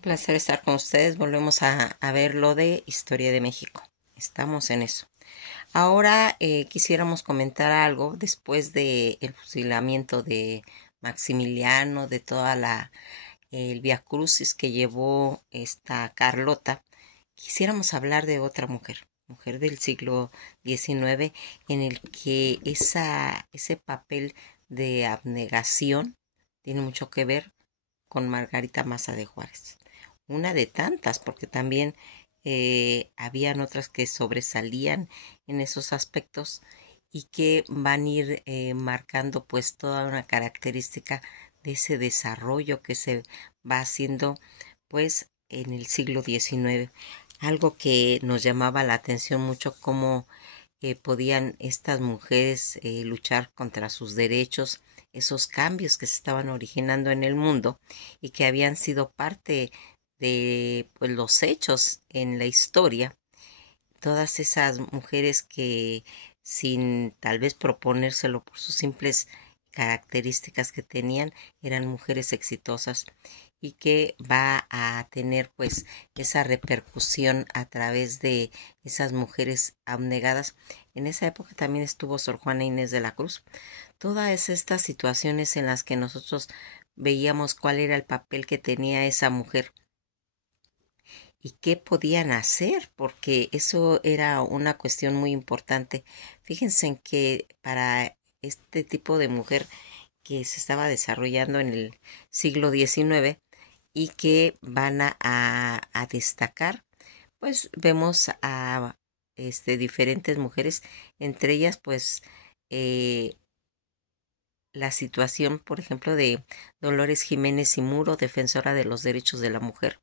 Un placer estar con ustedes. Volvemos a ver lo de Historia de México. Estamos en eso. Ahora quisiéramos comentar algo después del fusilamiento de Maximiliano, de toda el Vía Crucis que llevó esta Carlota. Quisiéramos hablar de otra mujer del siglo XIX, en el que ese papel de abnegación tiene mucho que ver con Margarita Maza de Juárez. Una de tantas, porque también habían otras que sobresalían en esos aspectos y que van a ir marcando pues toda una característica de ese desarrollo que se va haciendo pues en el siglo XIX. Algo que nos llamaba la atención mucho, cómo podían estas mujeres luchar contra sus derechos, esos cambios que se estaban originando en el mundo y que habían sido parte de pues, los hechos en la historia. Todas esas mujeres que, sin tal vez proponérselo por sus simples características que tenían, eran mujeres exitosas y que va a tener pues esa repercusión a través de esas mujeres abnegadas. En esa época también estuvo Sor Juana Inés de la Cruz. Todas estas situaciones en las que nosotros veíamos cuál era el papel que tenía esa mujer y qué podían hacer, porque eso era una cuestión muy importante. Fíjense en que para este tipo de mujer que se estaba desarrollando en el siglo XIX y que van a destacar, pues vemos a diferentes mujeres, entre ellas pues eh, la situación, por ejemplo, de Dolores Jiménez y Muro, defensora de los derechos de la mujer,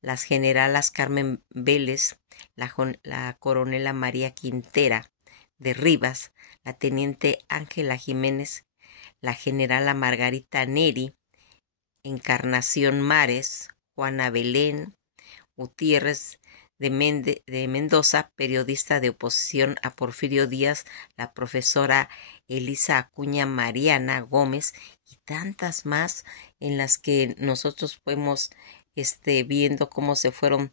las generalas Carmen Vélez, la coronela María Quintera de Rivas, la teniente Ángela Jiménez, la generala Margarita Neri, Encarnación Mares, Juana Belén Gutiérrez de Mendoza, periodista de oposición a Porfirio Díaz, la profesora Elisa Acuña Mariana Gómez y tantas más, en las que nosotros fuimos viendo cómo se fueron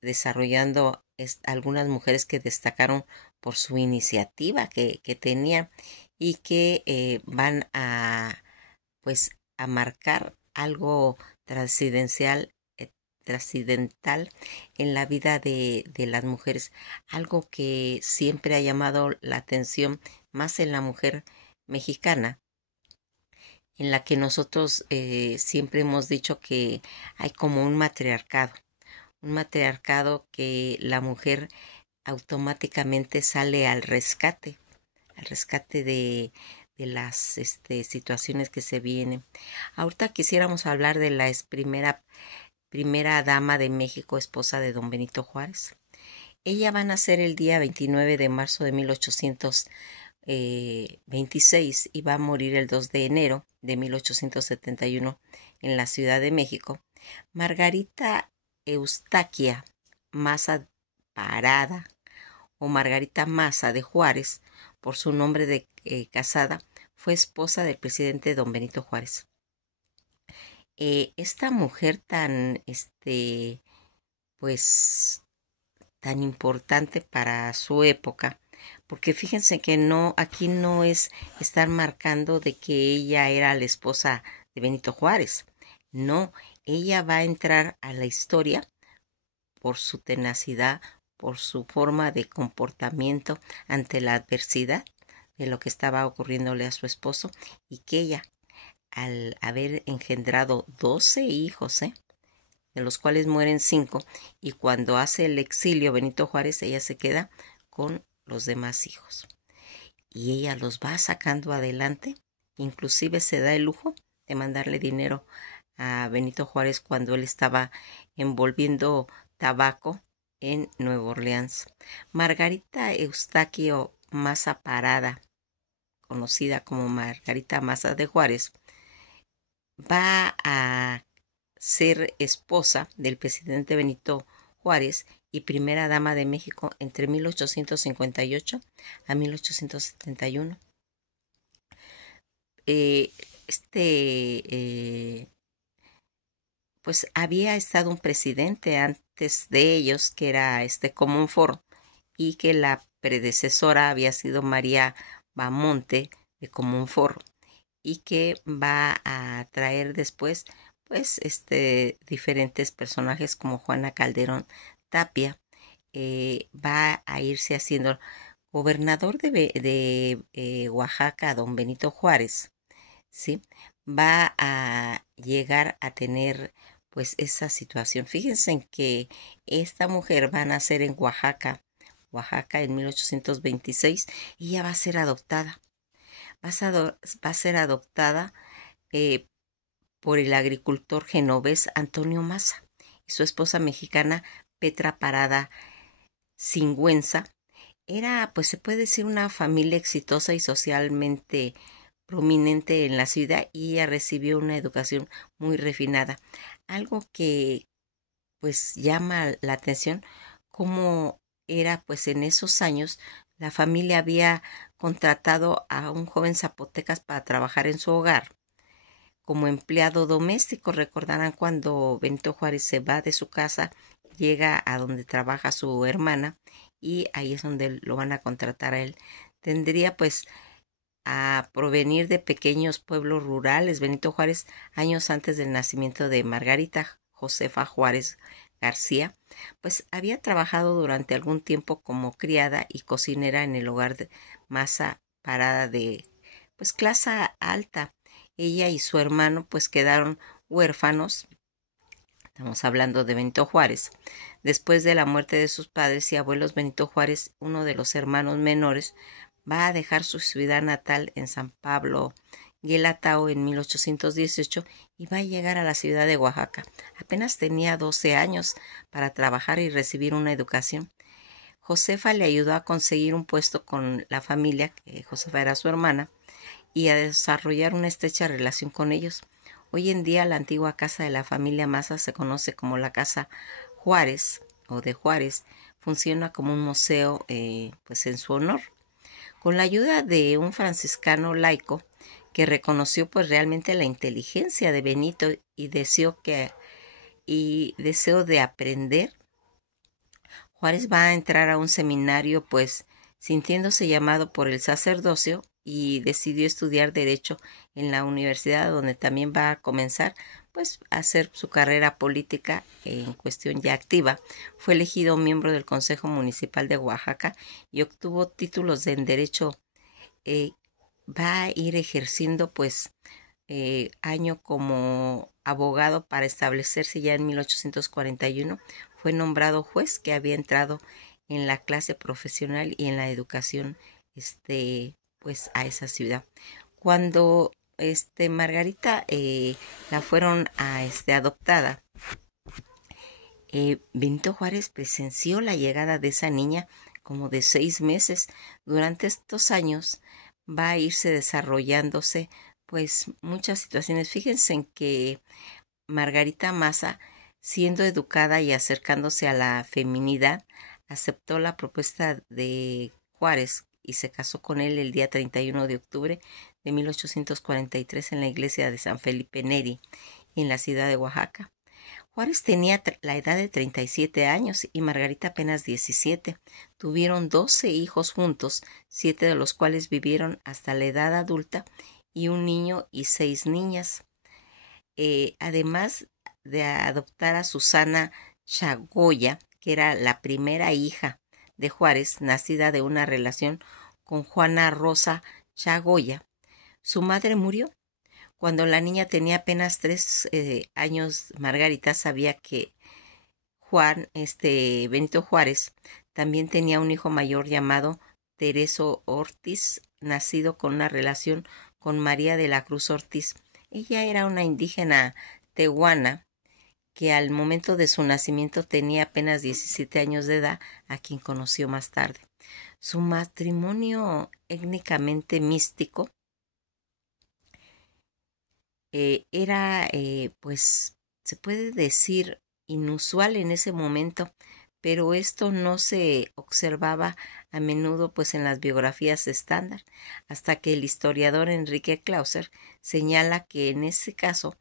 desarrollando algunas mujeres que destacaron por su iniciativa que tenían y que van a pues a marcar algo trascendencial trascendental en la vida de las mujeres, algo que siempre ha llamado la atención más en la mujer mexicana, en la que nosotros siempre hemos dicho que hay como un matriarcado que la mujer automáticamente sale al rescate de las situaciones que se vienen. Ahorita quisiéramos hablar de la primera dama de México, esposa de don Benito Juárez. Ella va a nacer el día 29 de marzo de 1826 y va a morir el 2 de enero de 1871 en la Ciudad de México. Margarita Eustaquia Maza Parada o Margarita Maza de Juárez, por su nombre de casada, fue esposa del presidente don Benito Juárez. Esta mujer tan, pues, tan importante para su época, porque fíjense que no, aquí no es estar marcando de que ella era la esposa de Benito Juárez. No, ella va a entrar a la historia por su tenacidad, por su forma de comportamiento ante la adversidad de lo que estaba ocurriéndole a su esposo y que ella, al haber engendrado 12 hijos, de los cuales mueren 5, y cuando hace el exilio Benito Juárez, ella se queda con los demás hijos. Y ella los va sacando adelante, inclusive se da el lujo de mandarle dinero a Benito Juárez cuando él estaba envolviendo tabaco en Nueva Orleans. Margarita Eustaquio Maza Parada, conocida como Margarita Maza de Juárez, va a ser esposa del presidente Benito Juárez y primera dama de México entre 1858 a 1871. Eh, este pues había estado un presidente antes de ellos, que era Comonfort, y que la predecesora había sido María Bamonte de Comonfort, y que va a traer después pues diferentes personajes como Juana Calderón Tapia. Va a irse haciendo gobernador de Oaxaca, don Benito Juárez, ¿sí? Va a llegar a tener pues esa situación. Fíjense en que esta mujer va a nacer en Oaxaca, en 1826, y ella va a ser adoptada. Va a ser adoptada eh, por el agricultor genovés Antonio Maza y su esposa mexicana Petra Parada Singüenza. Era, pues se puede decir, una familia exitosa y socialmente prominente en la ciudad, y ella recibió una educación muy refinada. Algo que pues llama la atención, como era pues en esos años la familia había contratado a un joven zapotecas para trabajar en su hogar como empleado doméstico. Recordarán cuando Benito Juárez se va de su casa, llega a donde trabaja su hermana, y ahí es donde lo van a contratar a él. Tendría pues a provenir de pequeños pueblos rurales. Benito Juárez, años antes del nacimiento de Margarita Josefa Juárez García, pues había trabajado durante algún tiempo como criada y cocinera en el hogar de Maza Parada, de pues clase alta. Ella y su hermano pues quedaron huérfanos. Estamos hablando de Benito Juárez. Después de la muerte de sus padres y abuelos, Benito Juárez, uno de los hermanos menores, va a dejar su ciudad natal en San Pablo Guelatao en 1818 y va a llegar a la ciudad de Oaxaca. Apenas tenía 12 años para trabajar y recibir una educación. Josefa le ayudó a conseguir un puesto con la familia, que Josefa era su hermana, y a desarrollar una estrecha relación con ellos. Hoy en día la antigua casa de la familia Maza se conoce como la Casa Juárez o de Juárez. Funciona como un museo pues en su honor. Con la ayuda de un franciscano laico que reconoció pues realmente la inteligencia de Benito y deseo de aprender, Juárez va a entrar a un seminario pues sintiéndose llamado por el sacerdocio, y decidió estudiar Derecho en la universidad, donde también va a comenzar pues a hacer su carrera política en cuestión ya activa. Fue elegido miembro del Consejo Municipal de Oaxaca y obtuvo títulos en Derecho. Va a ir ejerciendo pues año como abogado para establecerse ya en 1841. Fue nombrado juez, que había entrado en la clase profesional y en la educación pues a esa ciudad. Cuando Margarita la fueron a adoptada, Benito Juárez presenció la llegada de esa niña como de 6 meses. Durante estos años va a irse desarrollándose pues muchas situaciones. Fíjense en que Margarita Maza, siendo educada y acercándose a la feminidad, aceptó la propuesta de Juárez y se casó con él el día 31 de octubre de 1843 en la iglesia de San Felipe Neri, en la ciudad de Oaxaca. Juárez tenía la edad de 37 años y Margarita apenas 17. Tuvieron 12 hijos juntos, 7 de los cuales vivieron hasta la edad adulta, y un niño y 6 niñas. Además de adoptar a Susana Chagoya, que era la primera hija de Juárez, nacida de una relación con Juana Rosa Chagoya, su madre murió. Cuando la niña tenía apenas 3 años, Margarita sabía que Benito Juárez también tenía un hijo mayor llamado Tereso Ortiz, nacido con una relación con María de la Cruz Ortiz. Ella era una indígena tehuana que al momento de su nacimiento tenía apenas 17 años de edad, a quien conoció más tarde. Su matrimonio étnicamente místico era, pues, se puede decir inusual en ese momento, pero esto no se observaba a menudo pues en las biografías estándar, hasta que el historiador Enrique Clauser señala que en ese caso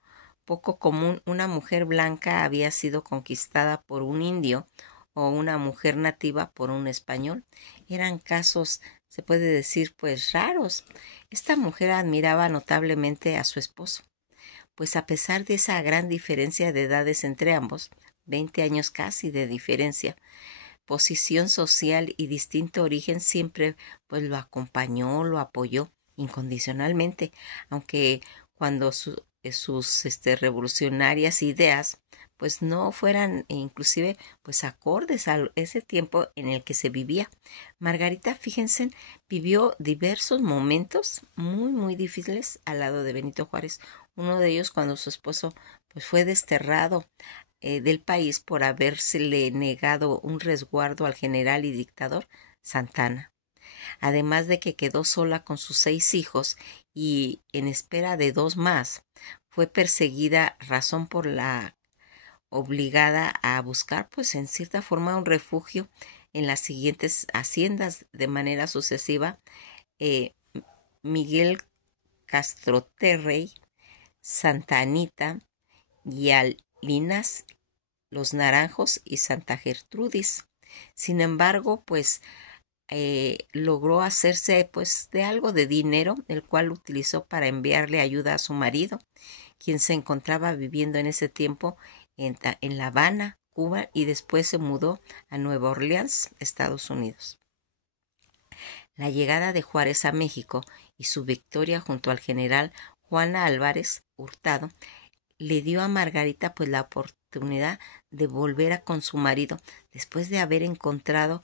poco común, una mujer blanca había sido conquistada por un indio o una mujer nativa por un español. Eran casos, se puede decir, pues raros. Esta mujer admiraba notablemente a su esposo, pues a pesar de esa gran diferencia de edades entre ambos, 20 años casi de diferencia, posición social y distinto origen, siempre pues lo acompañó, lo apoyó incondicionalmente, aunque cuando sus revolucionarias ideas pues no fueran inclusive pues acordes a ese tiempo en el que se vivía. Margarita, fíjense, vivió diversos momentos muy difíciles al lado de Benito Juárez. Uno de ellos cuando su esposo pues fue desterrado del país por habérsele negado un resguardo al general y dictador Santana. Además de que quedó sola con sus 6 hijos y en espera de 2 más, fue perseguida, razón por la obligada a buscar pues en cierta forma un refugio en las siguientes haciendas de manera sucesiva: Miguel Castroterrey, Santa Anita, Guialinas, Los Naranjos y Santa Gertrudis. Sin embargo, pues logró hacerse pues de algo de dinero, el cual utilizó para enviarle ayuda a su marido, quien se encontraba viviendo en ese tiempo en La Habana, Cuba, y después se mudó a Nueva Orleans, Estados Unidos. La llegada de Juárez a México y su victoria junto al general Juana Álvarez Hurtado le dio a Margarita pues la oportunidad de volver con su marido después de haber encontrado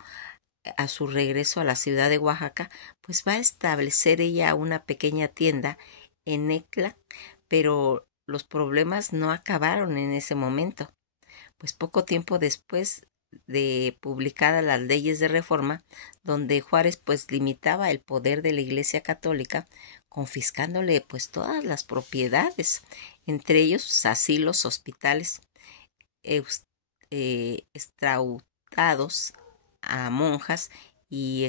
a su regreso a la ciudad de Oaxaca, pues va a establecer ella una pequeña tienda en Ecla, pero los problemas no acabaron en ese momento, pues poco tiempo después de publicadas las leyes de reforma, donde Juárez pues limitaba el poder de la Iglesia Católica, confiscándole pues todas las propiedades, entre ellos asilos, hospitales, extrautados a monjas y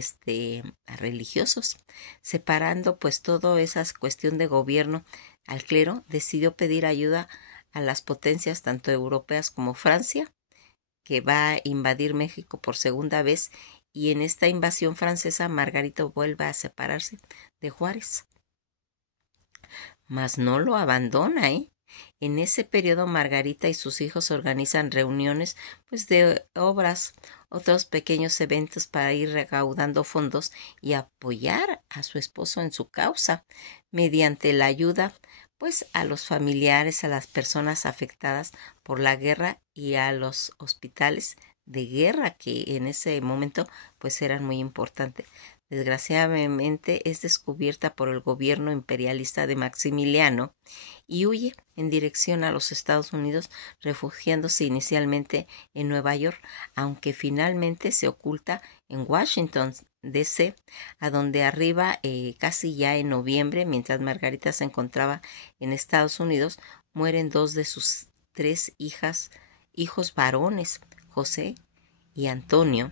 a religiosos, separando pues toda esa cuestión de gobierno al clero. Decidió pedir ayuda a las potencias tanto europeas como Francia, que va a invadir México por segunda vez, y en esta invasión francesa Margarita vuelve a separarse de Juárez. Mas no lo abandona, ¿eh? En ese periodo Margarita y sus hijos organizan reuniones pues de obras, otros pequeños eventos para ir recaudando fondos y apoyar a su esposo en su causa, mediante la ayuda pues a los familiares, a las personas afectadas por la guerra y a los hospitales de guerra, que en ese momento pues eran muy importantes. Desgraciadamente es descubierta por el gobierno imperialista de Maximiliano y huye en dirección a los Estados Unidos, refugiándose inicialmente en Nueva York, aunque finalmente se oculta en Washington, D.C., a donde arriba casi ya en noviembre, mientras Margarita se encontraba en Estados Unidos, mueren 2 de sus 3 hijos varones, José y Antonio,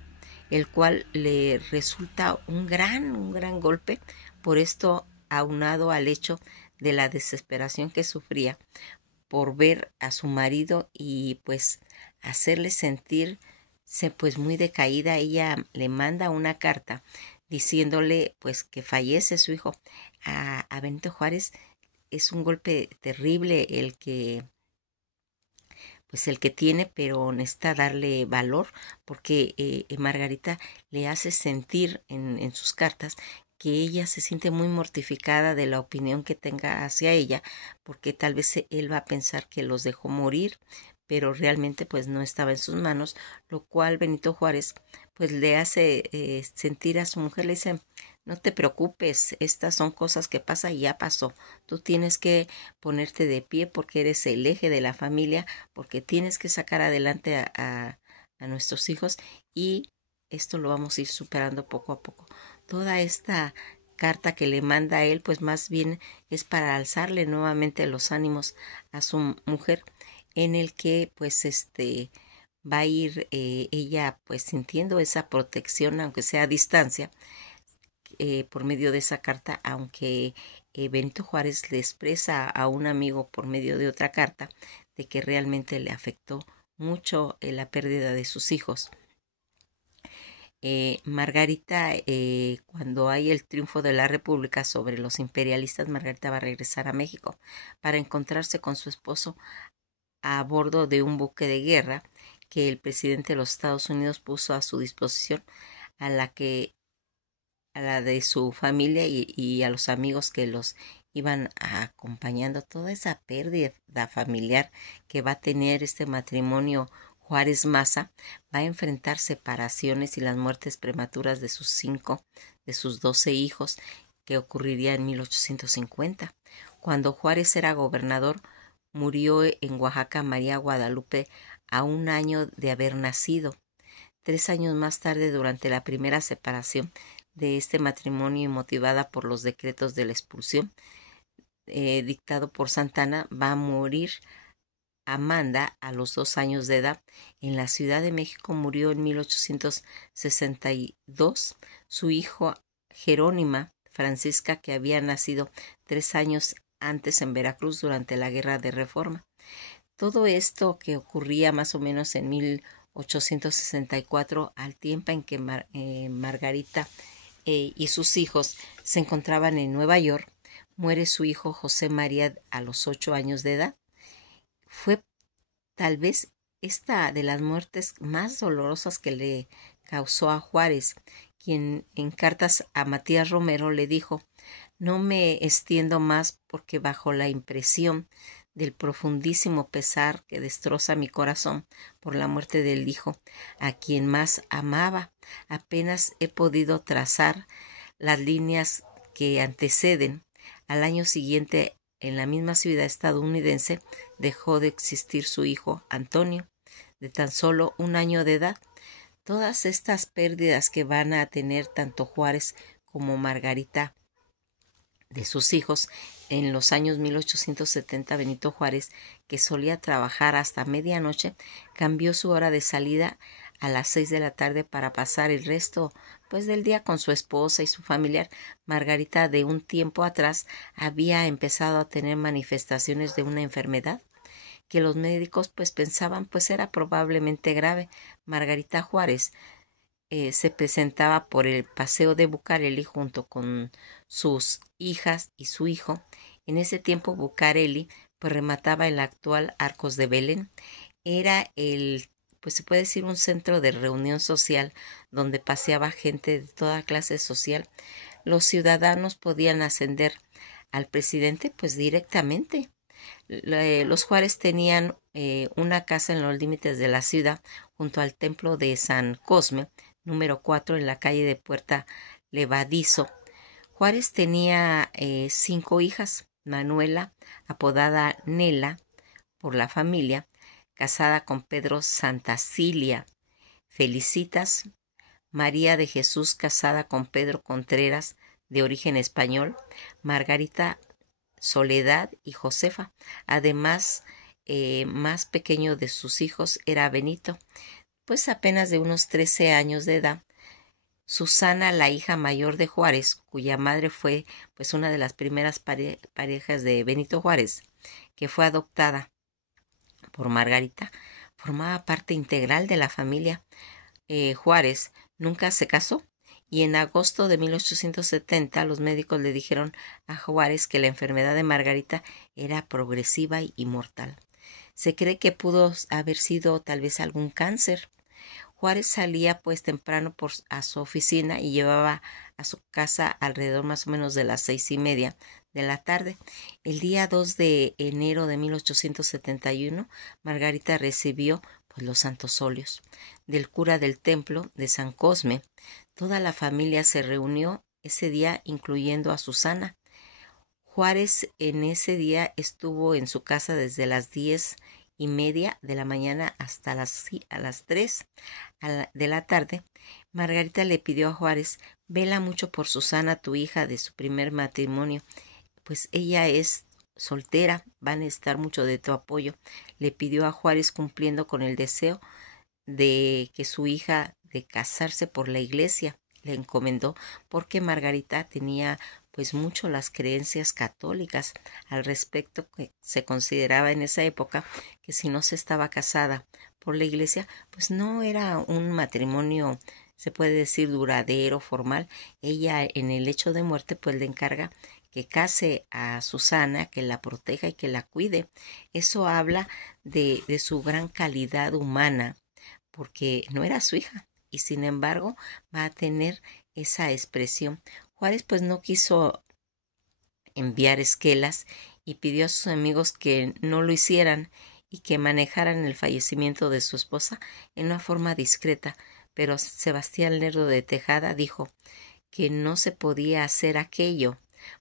el cual le resulta un gran golpe. Por esto, aunado al hecho de la desesperación que sufría por ver a su marido y pues hacerle sentirse pues muy decaída, ella le manda una carta diciéndole pues que fallece su hijo. A Benito Juárez es un golpe terrible el que tiene, pero necesita darle valor, porque Margarita le hace sentir en sus cartas que ella se siente muy mortificada de la opinión que tenga hacia ella, porque tal vez él va a pensar que los dejó morir, pero realmente pues no estaba en sus manos, lo cual Benito Juárez pues le hace sentir a su mujer, le dice: no te preocupes, estas son cosas que pasan y ya pasó. Tú tienes que ponerte de pie porque eres el eje de la familia, porque tienes que sacar adelante a nuestros hijos, y esto lo vamos a ir superando poco a poco. Toda esta carta que le manda a él, pues más bien es para alzarle nuevamente los ánimos a su mujer, en el que pues va a ir ella pues sintiendo esa protección, aunque sea a distancia, por medio de esa carta, aunque Benito Juárez le expresa a un amigo por medio de otra carta de que realmente le afectó mucho la pérdida de sus hijos. Margarita, cuando hay el triunfo de la República sobre los imperialistas, Margarita va a regresar a México para encontrarse con su esposo a bordo de un buque de guerra que el presidente de los Estados Unidos puso a su disposición, a la de su familia y a los amigos que los iban acompañando. Toda esa pérdida familiar que va a tener este matrimonio Juárez Maza, va a enfrentar separaciones y las muertes prematuras de sus 12 hijos, que ocurriría en 1850. Cuando Juárez era gobernador, murió en Oaxaca María Guadalupe a 1 año de haber nacido. 3 años más tarde, durante la primera separación de este matrimonio y motivada por los decretos de la expulsión dictado por Santana, va a morir Amanda a los 2 años de edad. En la Ciudad de México murió en 1862 su hijo Jerónima Francisca, que había nacido 3 años antes en Veracruz durante la Guerra de Reforma. Todo esto que ocurría más o menos en 1864, al tiempo en que Margarita y sus hijos se encontraban en Nueva York, muere su hijo José María a los 8 años de edad. Fue tal vez esta de las muertes más dolorosas que le causó a Juárez, quien en cartas a Matías Romero le dijo: no me extiendo más porque bajo la impresión del profundísimo pesar que destroza mi corazón por la muerte del hijo a quien más amaba, apenas he podido trazar las líneas que anteceden. Al año siguiente, en la misma ciudad estadounidense, dejó de existir su hijo Antonio, de tan solo 1 año de edad. Todas estas pérdidas que van a tener tanto Juárez como Margarita de sus hijos en los años 1870, Benito Juárez, que solía trabajar hasta medianoche, cambió su hora de salida a las 6 de la tarde para pasar el resto del día con su esposa y su familiar. Margarita, de un tiempo atrás, había empezado a tener manifestaciones de una enfermedad que los médicos pensaban era probablemente grave. Margarita Juárez se presentaba por el paseo de Bucareli junto con sus hijas y su hijo. En ese tiempo Bucareli remataba el actual Arcos de Belén. Era se puede decir, un centro de reunión social donde paseaba gente de toda clase social. Los ciudadanos podían ascender al presidente directamente. Los Juárez tenían una casa en los límites de la ciudad, junto al templo de San Cosme, número 4, en la calle de Puerta Levadizo. Juárez tenía 5 hijas: Manuela, apodada Nela por la familia, casada con Pedro Santacilia; Felicitas; María de Jesús, casada con Pedro Contreras, de origen español; Margarita, Soledad y Josefa. Además, más pequeño de sus hijos era Benito, apenas de unos 13 años de edad. Susana, la hija mayor de Juárez, cuya madre fue una de las primeras parejas de Benito Juárez, que fue adoptada por Margarita, formaba parte integral de la familia. Juárez nunca se casó, y en agosto de 1870 los médicos le dijeron a Juárez que la enfermedad de Margarita era progresiva y mortal. Se cree que pudo haber sido tal vez algún cáncer. Juárez salía temprano a su oficina y llevaba a su casa alrededor más o menos de las 6:30 de la tarde. El día 2 de enero de 1871, Margarita recibió los santos óleos del cura del templo de San Cosme. Toda la familia se reunió ese día, incluyendo a Susana. Juárez en ese día estuvo en su casa desde las 10:30 de la mañana hasta a las 3 de la tarde. Margarita le pidió a Juárez: vela mucho por Susana, tu hija de su primer matrimonio, ella es soltera, va a necesitar mucho de tu apoyo. Le pidió a Juárez, cumpliendo con el deseo de que su hija de casarse por la iglesia. Le encomendó, porque Margarita tenía pues mucho las creencias católicas al respecto, que se consideraba en esa época que si no se estaba casada por la iglesia, pues no era un matrimonio, se puede decir, duradero, formal. Ella en el hecho de muerte pues le encarga que case a Susana, que la proteja y que la cuide. Eso habla de su gran calidad humana, porque no era su hija y sin embargo va a tener esa expresión. Juárez pues no quiso enviar esquelas y pidió a sus amigos que no lo hicieran y que manejaran el fallecimiento de su esposa en una forma discreta, pero Sebastián Lerdo de Tejada dijo que no se podía hacer aquello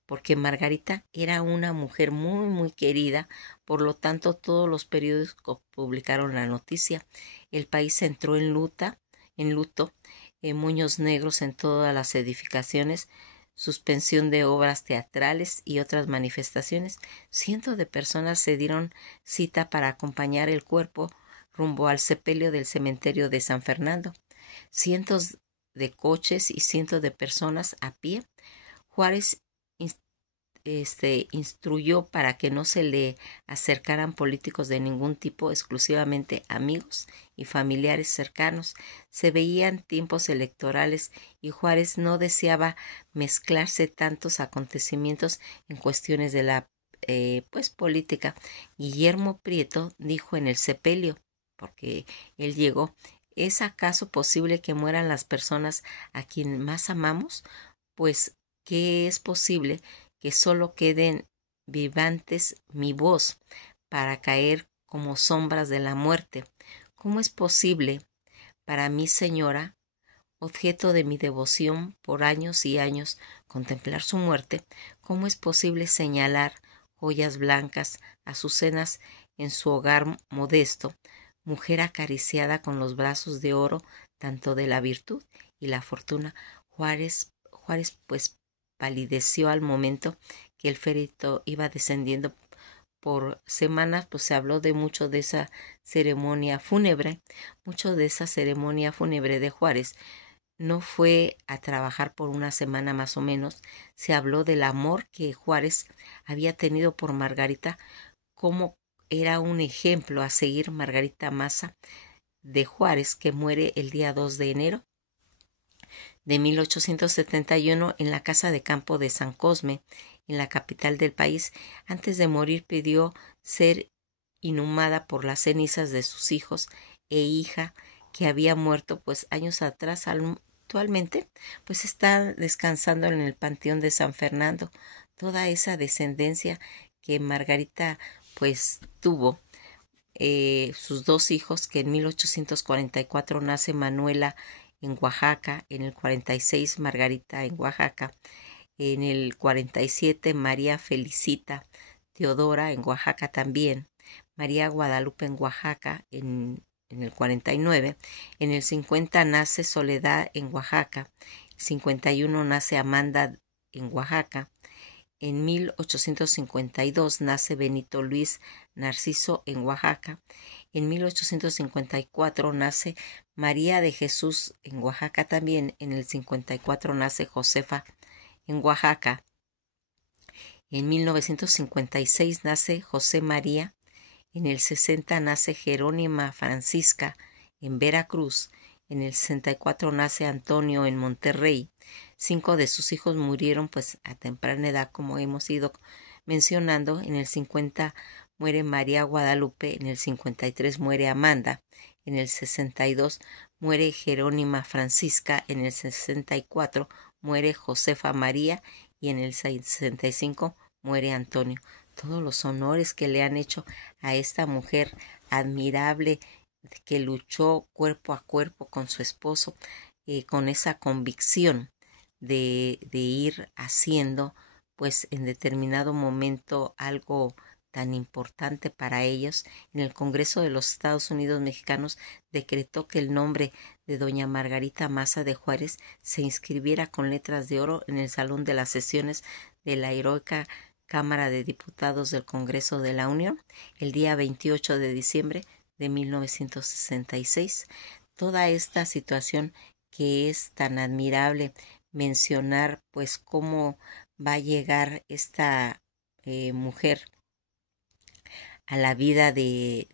porque Margarita era una mujer muy querida, por lo tanto todos los periódicos publicaron la noticia. El país entró en luto, moños negros en todas las edificaciones, suspensión de obras teatrales y otras manifestaciones. Cientos de personas se dieron cita para acompañar el cuerpo rumbo al sepelio del cementerio de San Fernando. Cientos de coches y cientos de personas a pie. Juárez instruyó para que no se le acercaran políticos de ningún tipo, exclusivamente amigos y familiares cercanos. Se veían tiempos electorales y Juárez no deseaba mezclarse tantos acontecimientos en cuestiones de la política. Guillermo Prieto dijo en el sepelio, porque él llegó: ¿es acaso posible que mueran las personas a quien más amamos? Pues, ¿qué es posible? Que solo queden vivantes mi voz para caer como sombras de la muerte. ¿Cómo es posible para mí, señora, objeto de mi devoción por años y años, contemplar su muerte? ¿Cómo es posible señalar joyas blancas, azucenas en su hogar modesto, mujer acariciada con los brazos de oro tanto de la virtud y la fortuna? Juárez pues palideció al momento que el féretro iba descendiendo. Por semanas pues se habló de mucho de esa ceremonia fúnebre, de Juárez. No fue a trabajar por una semana más o menos. Se habló del amor que Juárez había tenido por Margarita, como era un ejemplo a seguir Margarita Maza de Juárez, que muere el día 2 de enero de 1871 en la casa de campo de San Cosme, en la capital del país. Antes de morir pidió ser inhumada por las cenizas de sus hijos e hija, que había muerto pues años atrás. Actualmente pues está descansando en el panteón de San Fernando toda esa descendencia que Margarita pues tuvo. Sus dos hijos, que en 1844 nace Manuela en Oaxaca, en el 46 Margarita en Oaxaca, en el 47 María Felicita Teodora en Oaxaca también, María Guadalupe en Oaxaca en el 49, en el 50 nace Soledad en Oaxaca, en el 51 nace Amanda en Oaxaca, en 1852 nace Benito Luis Narciso en Oaxaca. En 1854 nace María de Jesús en Oaxaca también. En el 54 nace Josefa en Oaxaca. En 1956 nace José María. En el 60 nace Jerónima Francisca en Veracruz. En el 64 nace Antonio en Monterrey. 5 de sus hijos murieron pues a temprana edad, como hemos ido mencionando. En el 50 muere María Guadalupe, en el 53 muere Amanda, en el 62 muere Jerónima Francisca, en el 64 muere Josefa María y en el 65 muere Antonio. Todos los honores que le han hecho a esta mujer admirable, que luchó cuerpo a cuerpo con su esposo, con esa convicción de ir haciendo pues en determinado momento algo tan importante para ellos. En el Congreso de los Estados Unidos Mexicanos decretó que el nombre de doña Margarita Maza de Juárez se inscribiera con letras de oro en el Salón de las Sesiones de la heroica Cámara de Diputados del Congreso de la Unión el día 28 de diciembre de 1966. Toda esta situación que es tan admirable mencionar, pues cómo va a llegar esta mujer a la vida de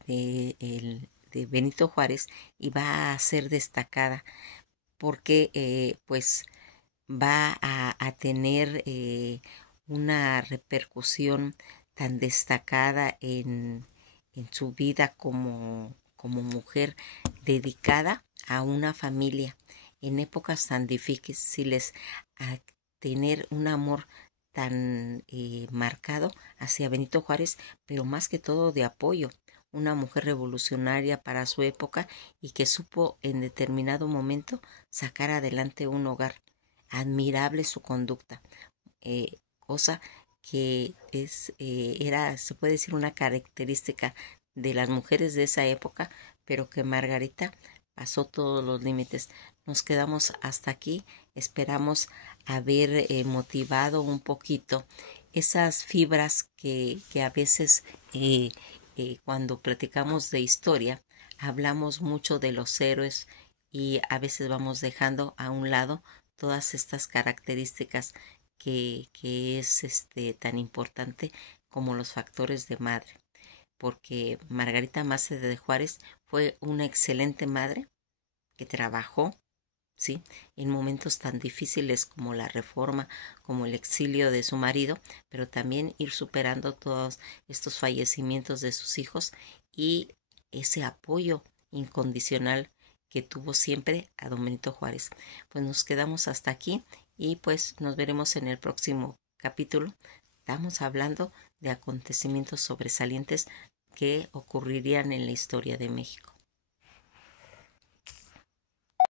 Benito Juárez y va a ser destacada porque pues va a tener una repercusión tan destacada en su vida como mujer dedicada a una familia en épocas tan difíciles, a tener un amor tan marcado hacia Benito Juárez, pero más que todo de apoyo, una mujer revolucionaria para su época y que supo en determinado momento sacar adelante un hogar. Admirable su conducta, cosa que era, se puede decir, una característica de las mujeres de esa época, pero que Margarita pasó todos los límites. Nos quedamos hasta aquí, esperamos haber motivado un poquito esas fibras que a veces cuando platicamos de historia hablamos mucho de los héroes y a veces vamos dejando a un lado todas estas características que es tan importante como los factores de madre, porque Margarita Maza de Juárez fue una excelente madre que trabajó, ¿sí?, en momentos tan difíciles como la reforma, como el exilio de su marido, pero también ir superando todos estos fallecimientos de sus hijos y ese apoyo incondicional que tuvo siempre a don Benito Juárez. Pues nos quedamos hasta aquí y pues nos veremos en el próximo capítulo. Estamos hablando de acontecimientos sobresalientes que ocurrirían en la historia de México.